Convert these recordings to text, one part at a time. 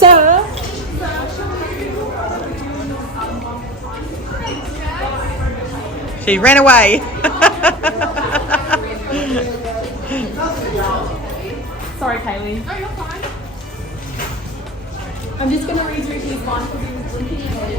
So, she ran away. Sorry, Kaylee. No, you're fine. I'm just going to read through his one because he was blinking at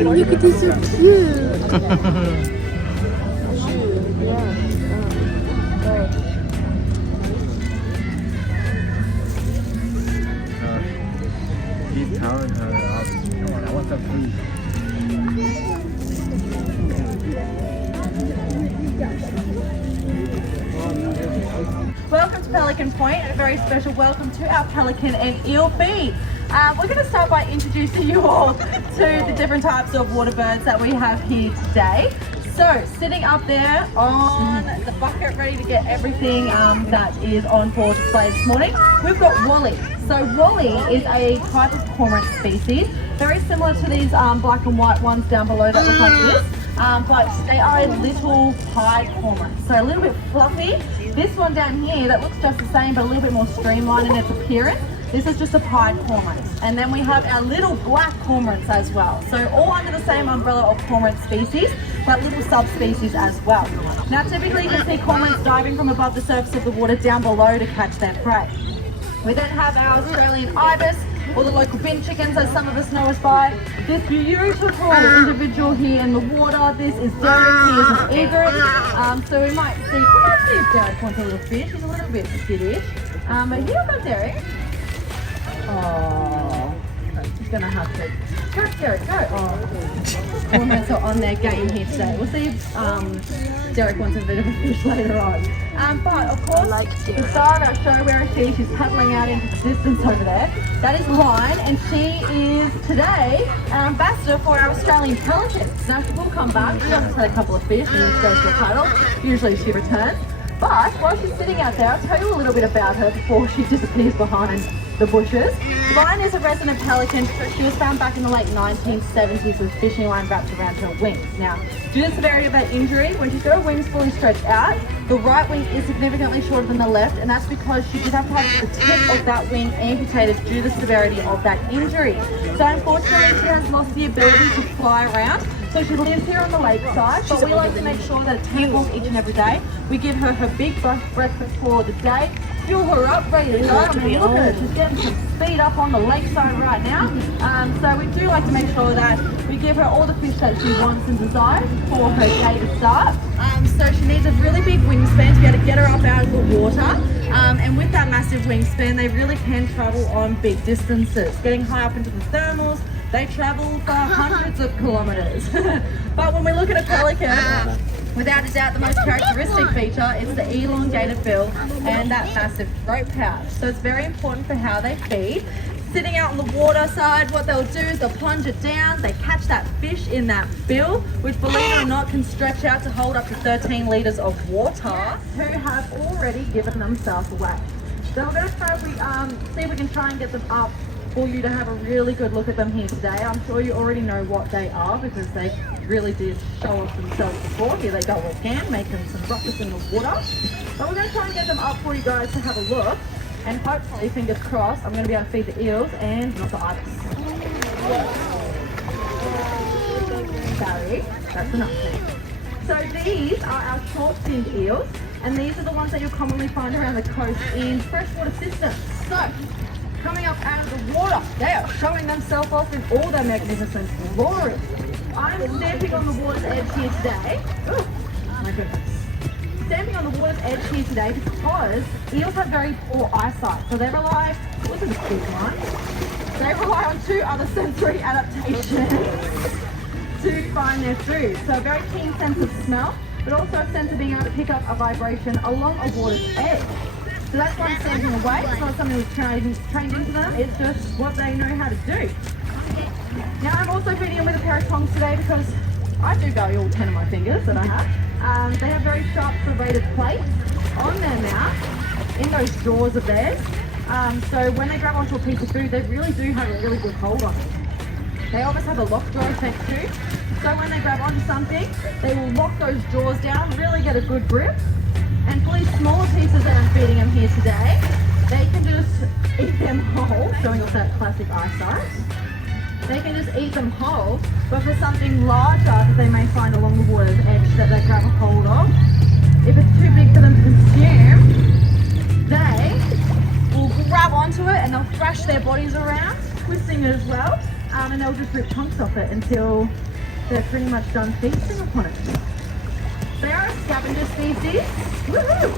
Look at this, so cute. He's telling her, come on, I want some food. Welcome to Pelican Point, and a very special welcome to our pelican and eel feed. We're going to start by introducing you all to the different types of water birds that we have here today. So, sitting up there on the bucket, ready to get everything that is on for display this morning, we've got Wally. So, Wally is a type of cormorant species, very similar to these black and white ones down below that look like this. But they are a little pied cormorant, so a little bit fluffy. This one down here that looks just the same but a little bit more streamlined in its appearance. This is just a pied cormorant. And then we have our little black cormorants as well. So all under the same umbrella of cormorant species, but little subspecies as well. Now typically you can see cormorants diving from above the surface of the water down below to catch their prey. We then have our Australian ibis, or the local bin chickens as some of us know us by. This beautiful individual here in the water, this is Derek, he is an egret. So we might see if Derek wants a little fish. He's a little bit skittish. But here we go, Derek. Oh, she's gonna have to. Go, Derek, go. Oh, cormorants are on their game here today. We'll see if Derek wants a bit of a fish later on. But of course, the star of our show, where is she? She's paddling out into the distance over there. That is Line, and she is today our ambassador for our Australian pelicans. Now she will come back. She just had a couple of fish and just goes for a paddle. Usually she returns. But while she's sitting out there, I'll tell you a little bit about her before she disappears behind the bushes. Line is a resident pelican. She was found back in the late 1970s with fishing line wrapped around her wings. Now, due to the severity of her injury, when she's got her wings fully stretched out, the right wing is significantly shorter than the left, and that's because she did have to have the tip of that wing amputated due to the severity of that injury. So unfortunately, she has lost the ability to fly around. So she lives here on the lakeside, but we like to make sure that at 10 walks each and every day, we give her her big breakfast for the day, fuel her up, ready to go. I mean, look at her, she's getting some speed up on the lakeside right now. So we do like to make sure that we give her all the fish that she wants and desires for her day to start. So she needs a really big wingspan to be able to get her up out of the water. And with that massive wingspan, they really can travel on big distances. Getting high up into the thermals, they travel for hundreds of kilometers. But when we look at a pelican, without a doubt the most characteristic feature is the elongated bill and that massive throat pouch. So it's very important for how they feed. Sitting out on the water side, what they'll do is they'll plunge it down, they catch that fish in that bill, which believe it or not can stretch out to hold up to 13 litres of water, who have already given themselves away. So we're going to try, see if we can try and get them up for you to have a really good look at them here today. I'm sure you already know what they are because they really did show off themselves before. Here they go again, making some breakfast in the water. But we're going to try and get them up for you guys to have a look. And hopefully, fingers crossed, I'm going to be able to feed the eels and not the ibis. Sorry, that's enough. So these are our short-finned eels, and these are the ones that you'll commonly find around the coast in freshwater systems. So, coming up out of the water, they are showing themselves off in all their magnificent glory. I'm standing on the water's edge here today. Oh my goodness. standing on the water's edge here today because eels have very poor eyesight. So they rely, look at this big one, they rely on two other sensory adaptations to find their food. So a very keen sense of smell, but also a sense of being able to pick up a vibration along a water's edge. So that's why I'm standing away. It's not something that's trained into them, it's just what they know how to do. Now I'm also feeding them with a pair of tongs today because I do value all 10 of my fingers that I have. They have very sharp serrated plates on their mouth, in those jaws of theirs. So when they grab onto a piece of food, they really do have a really good hold on it. They almost have a lockjaw effect too. So when they grab onto something, they will lock those jaws down, really get a good grip. And for these smaller pieces that I'm feeding them here today, they can just eat them whole, showing off that classic eyesight. They can just eat them whole, but for something larger that they may find along the water's edge that they grab a hold of, if it's too big for them to consume, they will grab onto it and they'll thrash their bodies around, twisting it as well, and they'll just rip chunks off it until they're pretty much done feasting upon it. They are a scavenger species. Woohoo!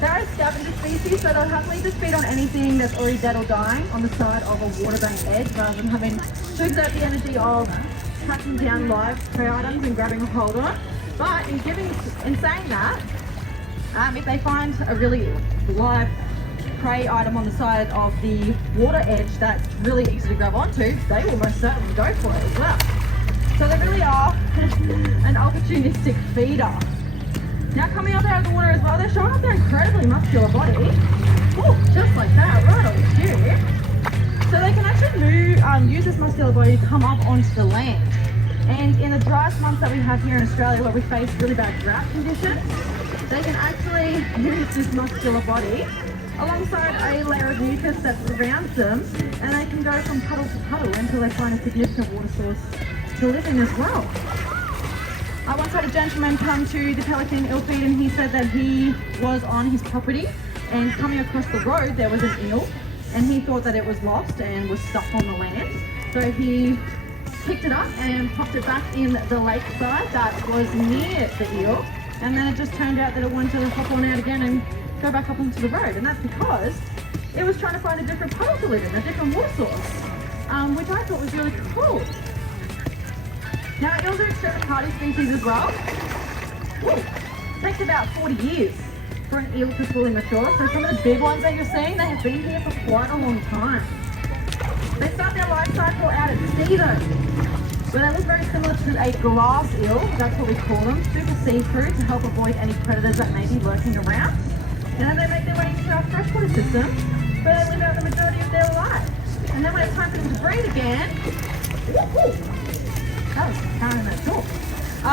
They're a scavenger species, so they'll happily just feed on anything that's already dead or dying on the side of a waterbank edge rather than having to exert the energy of tracking down live prey items and grabbing a hold on. But in saying that, if they find a really live prey item on the side of the water edge that's really easy to grab onto, they will most certainly go for it as well. So they really are an opportunistic feeder. Now coming up out of the water as well, they're showing off their incredibly muscular body. Ooh, just like that, right on cue. So they can actually use this muscular body to come up onto the land. And in the driest months that we have here in Australia, where we face really bad drought conditions, they can actually use this muscular body alongside a layer of mucus that surrounds them, and they can go from puddle to puddle until they find a significant water source to live in as well. I once had a gentleman come to the pelican eel feed and he said that he was on his property and coming across the road there was an eel and he thought that it was lost and was stuck on the land. So he picked it up and popped it back in the lakeside that was near the eel, and then it just turned out that it wanted to hop on out again and go back up onto the road, and that's because it was trying to find a different puddle to live in, a different water source, which I thought was really cool. Now, eels are extremely hardy species as well. It takes about 40 years for an eel to fully mature. So some of the big ones that you're seeing, they have been here for quite a long time. They start their life cycle out at sea though, where they look very similar to a glass eel, that's what we call them, super see-through to help avoid any predators that may be lurking around. And then they make their way into our freshwater system, where they live out the majority of their lives. And then when it's time for them to breed again,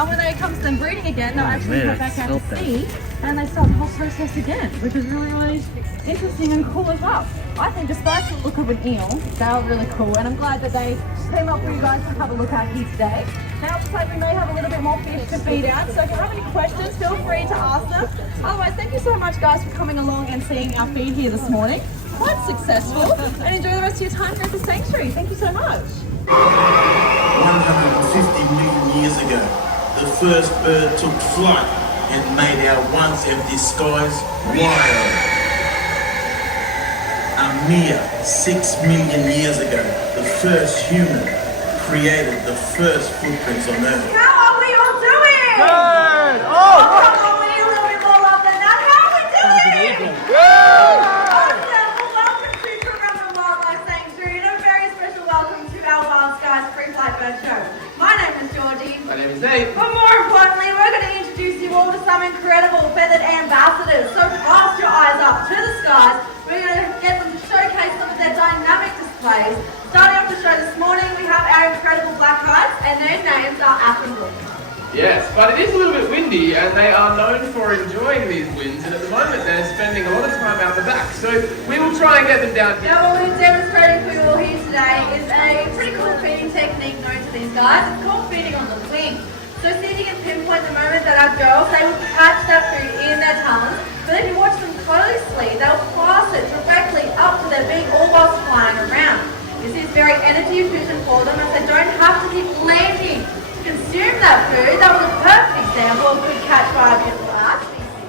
when they come to them breeding again, they'll actually head back out to sea and they start the whole process again, which is really, really interesting and cool as well. I think despite the look of an eel, they are really cool, and I'm glad that they came up for you guys to have a look at here today. Now, it looks like we may have a little bit more fish to feed out, so if you have any questions, feel free to ask them. Otherwise, thank you so much guys for coming along and seeing our feed here this morning. Quite successful, and enjoy the rest of your time here at the sanctuary. Thank you so much. 150 million years ago, the first bird took flight and made our once empty skies wild. A mere 6 million years ago, the first human created the first footprints on Earth. How are we all doing? Good! Oh, come on, we need a little bit more love than that. How are we doing? Awesome! Well, welcome to Currumbin Wildlife Sanctuary, and a very special welcome to our Wild Skies Free Flight Bird Show. My name is Georgie. My name is Dave. But more importantly, we're going to introduce you all to some incredible feathered ambassadors. So cast your eyes up to the skies. We're going to get them to showcase some of their dynamic displays. Starting off the show this morning, we have our incredible black kites, and their names are Athenbrook. Yes, but it is a little bit windy, and they are known for enjoying these winds, and at the moment they're spending a lot of time out the back. So we will try and get them down here. Now, what we're demonstrating for you all here today is a pretty cool feeding technique known to these guys. It's called feeding on the wing. So see if you can pinpoint the moment that our girls, they will catch that food in their talons, but if you watch them closely, they'll pass it directly up to their beak, all whilst flying around. This is very energy efficient for them, as they don't have to keep landing to consume that food. That was a perfect example of good catch by a beautiful art species.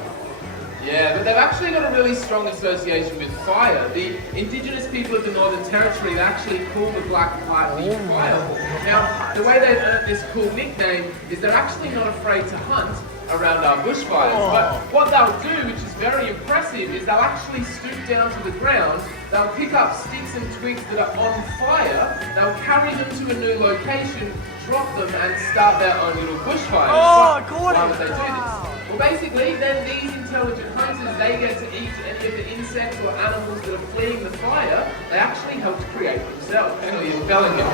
Yeah, but they've actually got a really strong association with fire. The indigenous people of the Northern Territory, they actually call the black-pied the firehawk. Now, the way they've earned this cool nickname is they're actually not afraid to hunt around our bushfires. But what they'll do, which is very impressive, is they'll actually stoop down to the ground, they'll pick up sticks and twigs that are on fire, they'll carry them to a new location, drop them and start their own little bushfire. Why would they do this? Well, basically, then these intelligent hunters, they get to eat any of the insects or animals that are fleeing the fire. They actually help to create themselves. Anyway, you're pelican.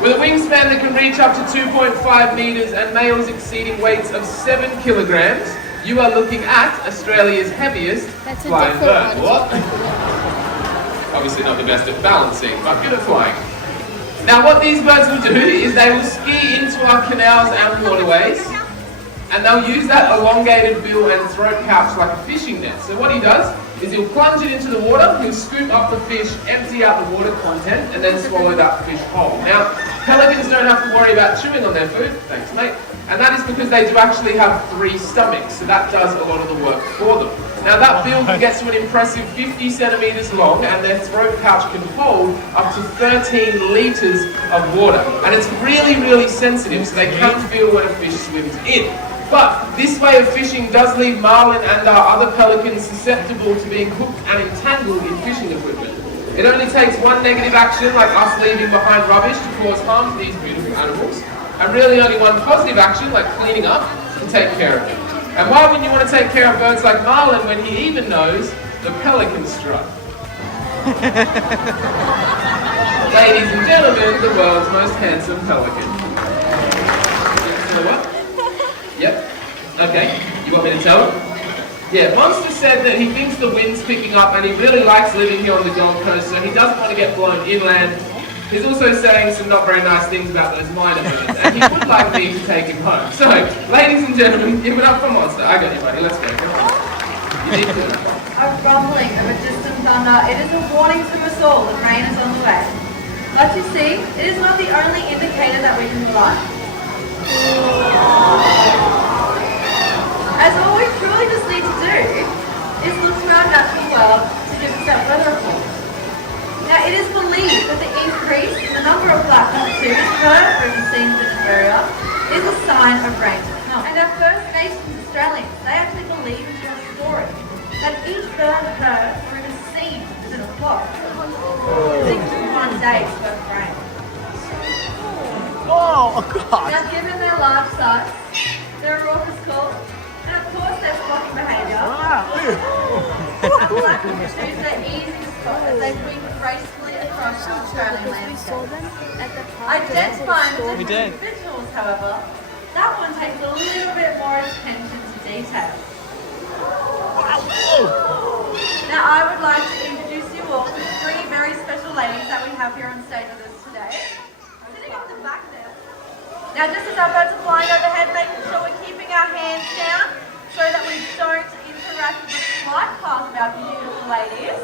With a wingspan that can reach up to 2.5 meters and males exceeding weights of 7 kilograms, you are looking at Australia's heaviest flying bird. What? Obviously not the best at balancing, but good at flying. Now what these birds will do is they will ski into our canals and waterways, and they'll use that elongated bill and throat pouch like a fishing net. So what he does is he'll plunge it into the water, he'll scoop up the fish, empty out the water content, and then swallow that fish whole. Now, pelicans don't have to worry about chewing on their food, thanks mate, and that is because they do actually have 3 stomachs, so that does a lot of the work for them. Now that bill can get to an impressive 50 centimeters long, and their throat pouch can hold up to 13 liters of water. And it's really, really sensitive, so they can feel when a fish swims in. But this way of fishing does leave marlin and our other pelicans susceptible to being hooked and entangled in fishing equipment. It only takes one negative action, like us leaving behind rubbish, to cause harm to these beautiful animals, and really only one positive action, like cleaning up, to take care of them. And why wouldn't you want to take care of birds like marlin when he even knows the pelican strut? Ladies and gentlemen, the world's most handsome pelican. You know what? Yep. Okay. You want me to tell him? Yeah, Monster said that he thinks the wind's picking up and he really likes living here on the Gold Coast, so he doesn't want to get blown inland. He's also saying some not very nice things about those minor birds, and he would like me to take him home. So, ladies and gentlemen, give it up for Monster. I got you, buddy. Let's go. Come on. You need to. A rumbling of a distant thunder. It is a warning to us all that rain is on the way. But you see, it is not the only indicator that we can rely on. As all we truly just need to do is look to our natural world to give us that weather report. Now, it is believed that the increase in the number of black cockatoos heard or even seen in an area is a sign of rain to come. And our First Nations Australians, they actually believe in a story that each bird heard or even seen within a flock takes 1 day's worth of rain. Oh, God. Now, given their large size, their raucous call, and of course their flocking behaviour, black cockatoos are easy to spot as they wing gracefully across the Australian landscape. Identifying the different individuals, however, that one takes a little bit more attention to detail. Now I would like to introduce you all to 3 very special ladies that we have here on stage with us today. Sitting at the back there. Now just as our birds are flying overhead, making sure we're keeping our hands down so that we don't interact with the flight path of our beautiful ladies.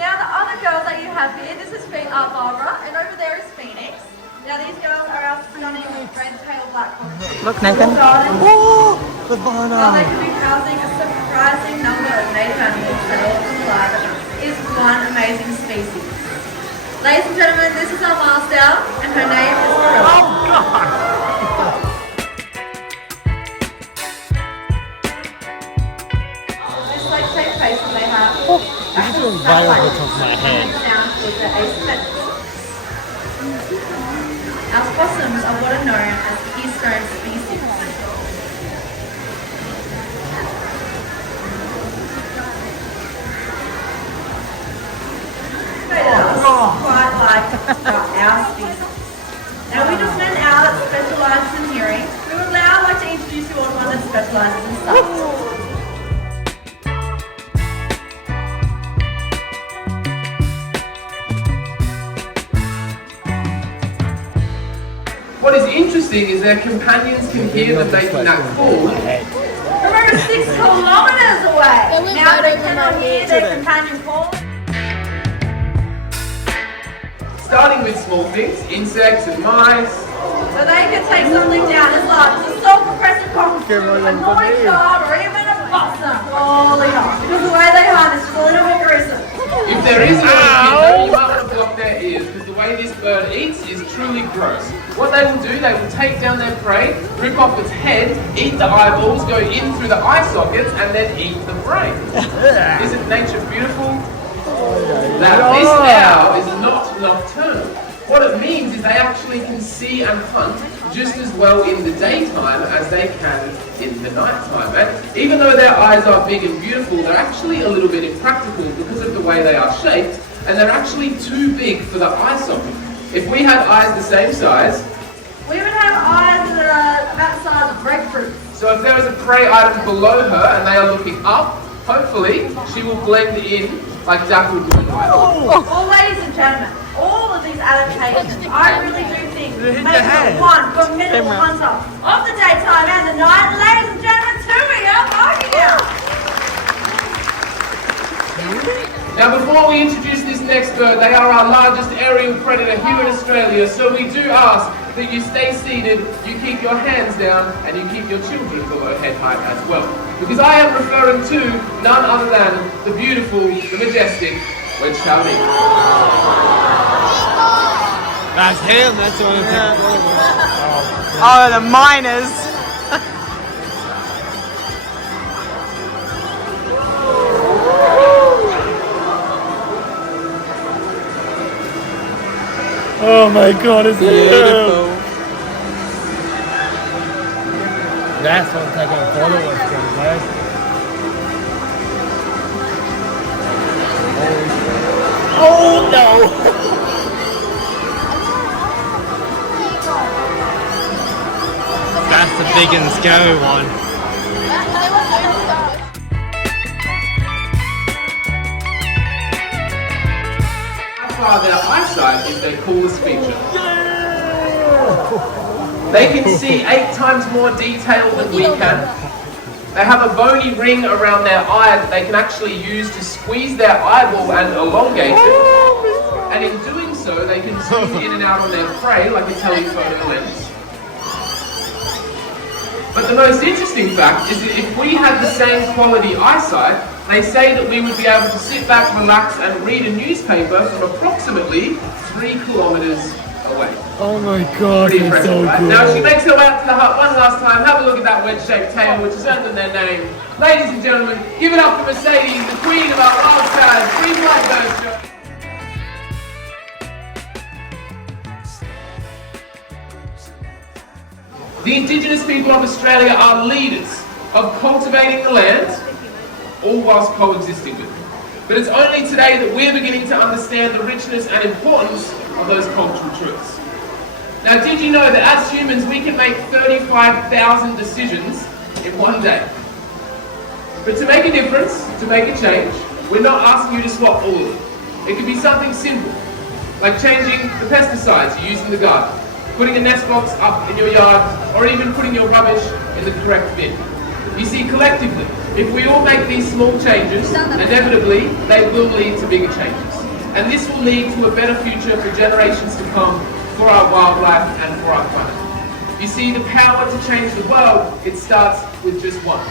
Now the other girls that you have here, this is Barbara, and over there is Phoenix. Now these girls are our stunning red-tailed black cockatoos. Look, Nathan. Oh, the now they can be housing a surprising number of native animals that all combined is one amazing species. Ladies and gentlemen, this is our master, and her name is Currumbin. Oh, God. This like shape face that they have. This is going viral on the top of my head. Down towards the asymmetric. Our possums are what are known as keystone species. Quite like our species. Now we just met an owl that specialises in hearing. We would now like to introduce you all to one that specialises in sight. What is interesting is their companions can hear them making that call. Remember, 6 kilometres away. Now they cannot hear their companion call. Starting with small things, insects and mice. So they can take something down as large as a self-compressing cockatoo, a noise dog, or even a Awesome. Holy on. Because the way they hunt is a little bit gruesome. If there is no kid, though, you might want to block their ears because the way this bird eats is truly gross. What they will do, they will take down their prey, rip off its head, eat the eyeballs, go in through the eye sockets, and then eat the brain. Isn't nature beautiful? Now, this owl is not nocturnal. What it means is they actually can see and hunt just as well in the daytime as they can in the nighttime. And even though their eyes are big and beautiful, they're actually a little bit impractical because of the way they are shaped, and they're actually too big for the eye socket. If we had eyes the same size, we would have eyes that are about the size of grapefruit. So if there is a prey item below her and they are looking up, hopefully she will blend in like dappled moonlight. Well, ladies and gentlemen, all of these adaptations, I really do think make it one formidable hunter of the daytime and the night. Ladies and gentlemen, Tui, how are you now? Now before we introduce this next bird, they are our largest aerial predator here in Australia, so we do ask that you stay seated, you keep your hands down, and you keep your children below head height as well. Because I am referring to none other than the beautiful, the majestic wedge Charlie. That's him, that's what I'm thinking. Oh, the miners. Oh my god, it's beautiful. That's what I'm taking a photo of, guys. Oh no! That's the big and scary one. Their eyesight is their coolest feature. They can see 8 times more detail than we can. They have a bony ring around their eye that they can actually use to squeeze their eyeball and elongate it. And in doing so, they can zoom in and out on their prey like a telephoto lens. But the most interesting fact is that if we had the same quality eyesight, they say that we would be able to sit back, relax, and read a newspaper from approximately 3 kilometers away. Oh my god, Pretty it's impressive, so right? good. Now she makes her way up to the hut one last time. Have a look at that wedge-shaped tail, which has earned them their name. Ladies and gentlemen, give it up for Mercedes, the queen of our wild skies, free blackbird show. The Indigenous people of Australia are leaders of cultivating the land, all whilst coexisting with it. But it's only today that we're beginning to understand the richness and importance of those cultural truths. Now, did you know that as humans we can make 35,000 decisions in one day? But to make a difference, to make a change, we're not asking you to swap all of them. It could be something simple, like changing the pesticides you use in the garden, putting a nest box up in your yard, or even putting your rubbish in the correct bin. You see, collectively, if we all make these small changes, inevitably they will lead to bigger changes. And this will lead to a better future for generations to come, for our wildlife and for our planet. You see, the power to change the world, it starts with just one.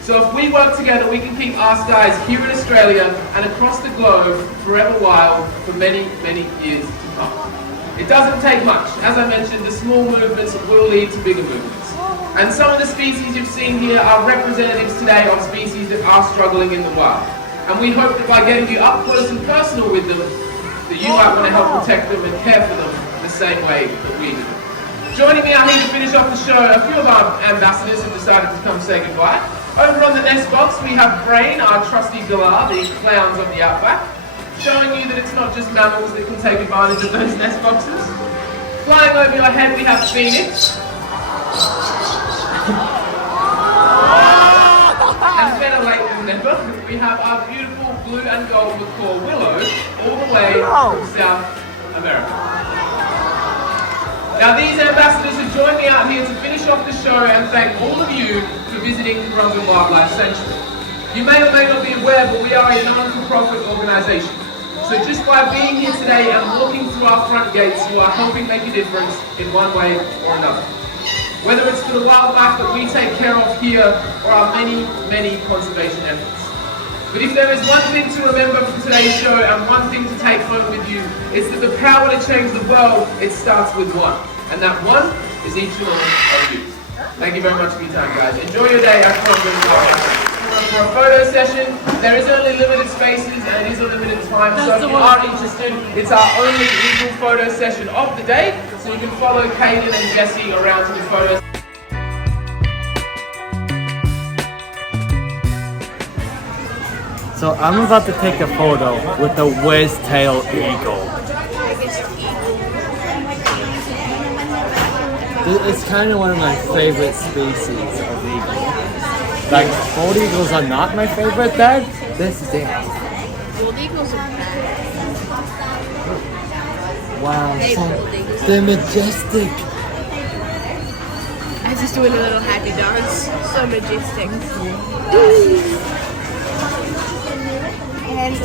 So if we work together, we can keep our skies here in Australia and across the globe forever wild for many, many years to come. It doesn't take much. As I mentioned, the small movements will lead to bigger movements. And some of the species you've seen here are representatives today of species that are struggling in the wild. And we hope that by getting you up close and personal with them, that you might want to help protect them and care for them the same way that we do. Joining me out here to finish off the show, a few of our ambassadors have decided to come say goodbye. Over on the nest box, we have Brain, our trusty galah, the clowns of the outback, showing you that it's not just mammals that can take advantage of those nest boxes. Flying over your head, we have Phoenix. And better late than never, we have our beautiful blue and gold macaw Willow, all the way from South America. Now these ambassadors have joined me out here to finish off the show and thank all of you for visiting Currumbin Wildlife Sanctuary. You may or may not be aware, but we are a non-for-profit organisation. So just by being here today and walking through our front gates, you are helping make a difference in one way or another. whether it's for the wildlife that we take care of here or our many, many conservation efforts. But if there is one thing to remember from today's show and one thing to take home with you, it's that the power to change the world, it starts with one. And that one is each and all of you. Thank you very much for your time, guys. Enjoy your day at Currumbin Wildlife. For a photo session, there is only limited spaces and it is a limited time, so if you are interested, it's our only eagle photo session of the day, so you can follow Kaden and Jesse around to the photos. So I'm about to take a photo with the whiz-tailed eagle. It's kind of one of my favorite species of eagle. Like, bald eagles are not my favorite, Dad. This is it. Bald eagles are bad. Wow, they're majestic. I just doing a little happy dance. So majestic. And is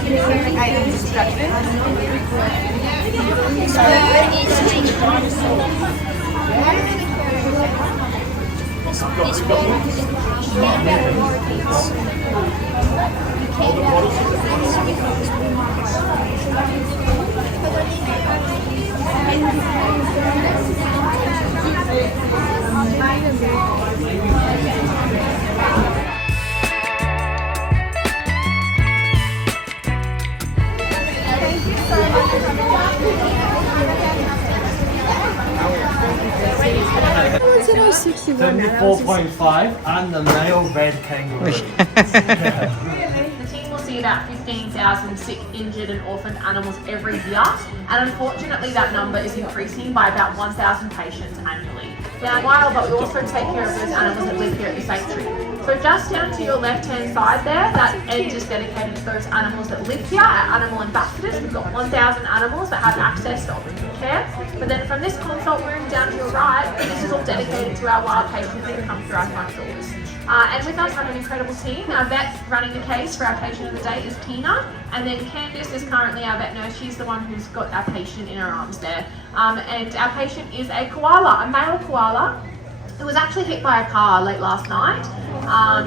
specific item destruction. What's it all 61 now? 74.5 and the male red kangaroo. The team will see about 15,000 sick, injured and orphaned animals every year, and unfortunately that number is increasing by about 1,000 patients annually. Now, but we also take care of those animals that live here at the sanctuary. So just down to your left-hand side there, that end is dedicated to those animals that live here, our animal ambassadors. We've got 1,000 animals that have access to optimal care. But then from this consult room down to your right, this is all dedicated to our wild patients that come through our front doors. And with us, we have an incredible team. Our vet running the case for our patient of the day is Tina, and then Candice is currently our vet nurse. She's the one who's got our patient in her arms there. And our patient is a koala, a male koala, who was actually hit by a car late last night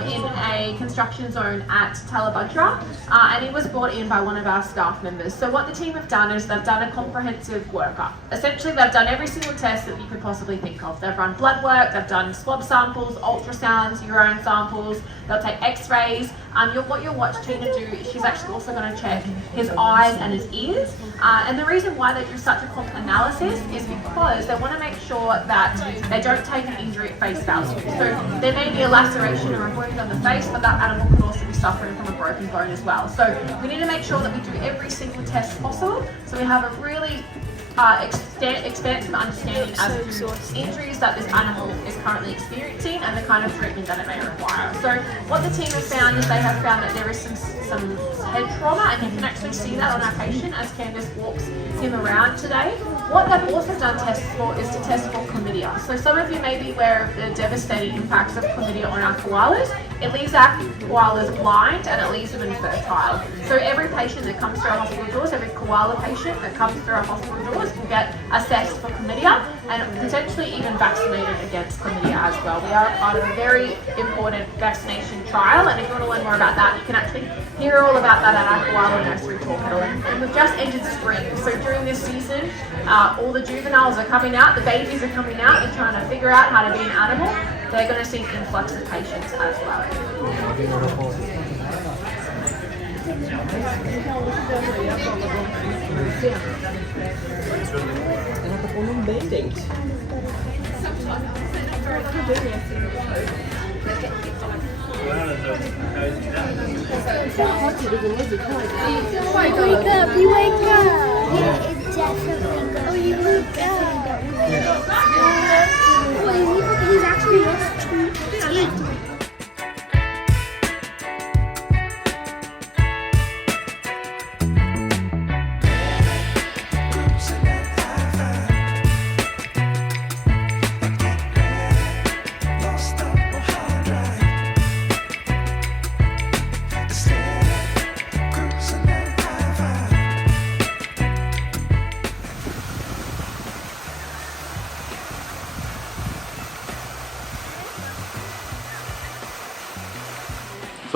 in a construction zone at Talabudra, and he was brought in by one of our staff members. So what the team have done is they've done a comprehensive workup. Essentially, they've done every single test that you could possibly think of. They've run blood work, they've done swab samples, ultrasounds, urine samples, they'll take x-rays. What you'll watch Tina do is she's actually also going to check his eyes and his ears. And the reason why they do such a comp analysis is because they want to make sure that they don't take an injury at face value. So there may be a laceration or a wound on the face, but that animal could also be suffering from a broken bone as well. So we need to make sure that we do every single test possible, so we have a really expansive understanding as to injuries that this animal is currently experiencing and the kind of treatment that it may require. So what the team has found is they have found that there is some head trauma, and you can actually see that on our patient as Candice walks him around today. What they've also done tests for is to test for chlamydia. So some of you may be aware of the devastating impacts of chlamydia on our koalas. It leaves our koalas blind and it leaves them infertile. So every patient that comes through our hospital doors, every koala patient that comes through our hospital doors can get assessed for chlamydia and potentially even vaccinated against chlamydia as well. We are a part of a very important vaccination trial, and if you want to learn more about that, you can actually hear all about that at our koala nursery talk. And we've just entered spring, so during this season, all the juveniles are coming out, the babies are coming out, they're trying to figure out how to be an animal. They're going to see an influx of patients as well. Wake up, you wake up. Yeah, it definitely goes. Oh, you wake up. Oh, he's actually lost 2 teeth.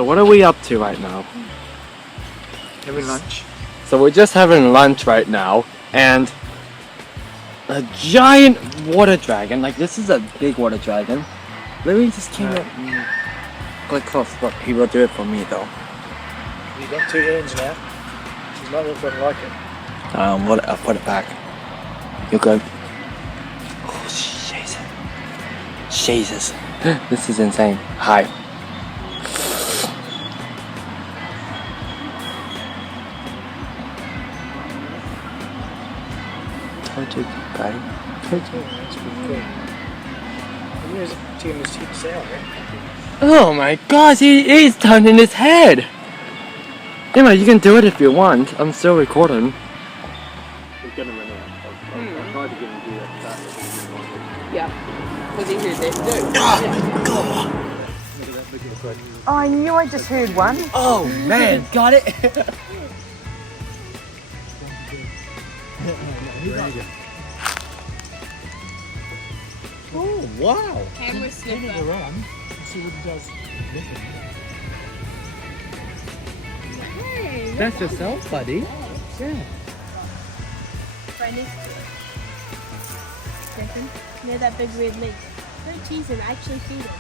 So what are we up to right now? Having lunch. So we're just having lunch right now, and a giant water dragon, like this is a big water dragon, literally just came up quite close. Look, he will do it for me though. You got 2 hands now. She's not looking like it. I'll put it back. You're good. Oh, Jesus. Jesus. This is insane. Hi. Told you, buddy. That's pretty cool. And here's Tim is hips out, right? Oh my gosh, he's turning his head. Emma, you can do it if you want. I'm still recording. We're gonna run out. I'll try to get him to do that. Yeah. Was he heard that too? Oh, I knew I just heard one. Oh man, got it. Oh wow! Camera sniffer. Around and see what he does. That's yourself, buddy. Yeah. Right next to it. Second, near that big red leaf. Don't tease him, actually feed him.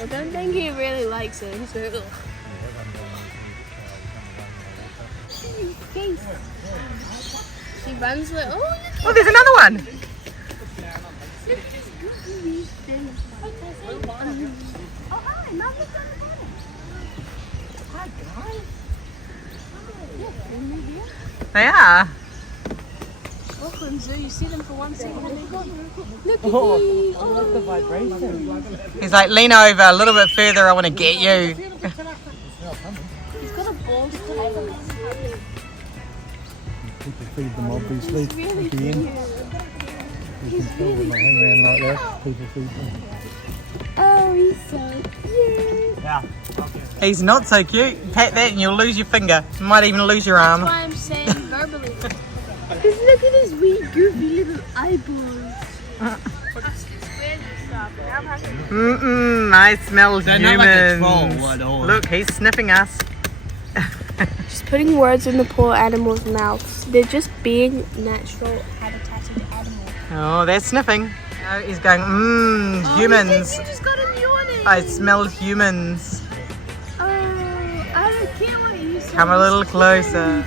I don't think he really likes it. So. His face. She runs with. Oh, look at Oh, there's another one. They are. Welcome, Zoo. You see them for 1 second and they're gone. Look at Oh, me. I love the vibration. He's like, lean over a little bit further. I want to get you. He's got a bald tail. People feed them obviously. He's really At the end. cute. You can tell when they hang around like that. People feed them. Oh, he's so cute. He's not so cute. Pat that and you'll lose your finger. You might even lose your That's arm. why I'm saying verbally. Because look at his wee goofy little eyeballs. I smell They're not like a humans. troll at all. Look, he's sniffing us. Just putting words in the poor animals' mouths. They're just being natural habitated animals. Oh, they're sniffing. Oh, he's going, humans. You just got him yawning. I smell humans. Oh, I don't care what you say. Come a little closer.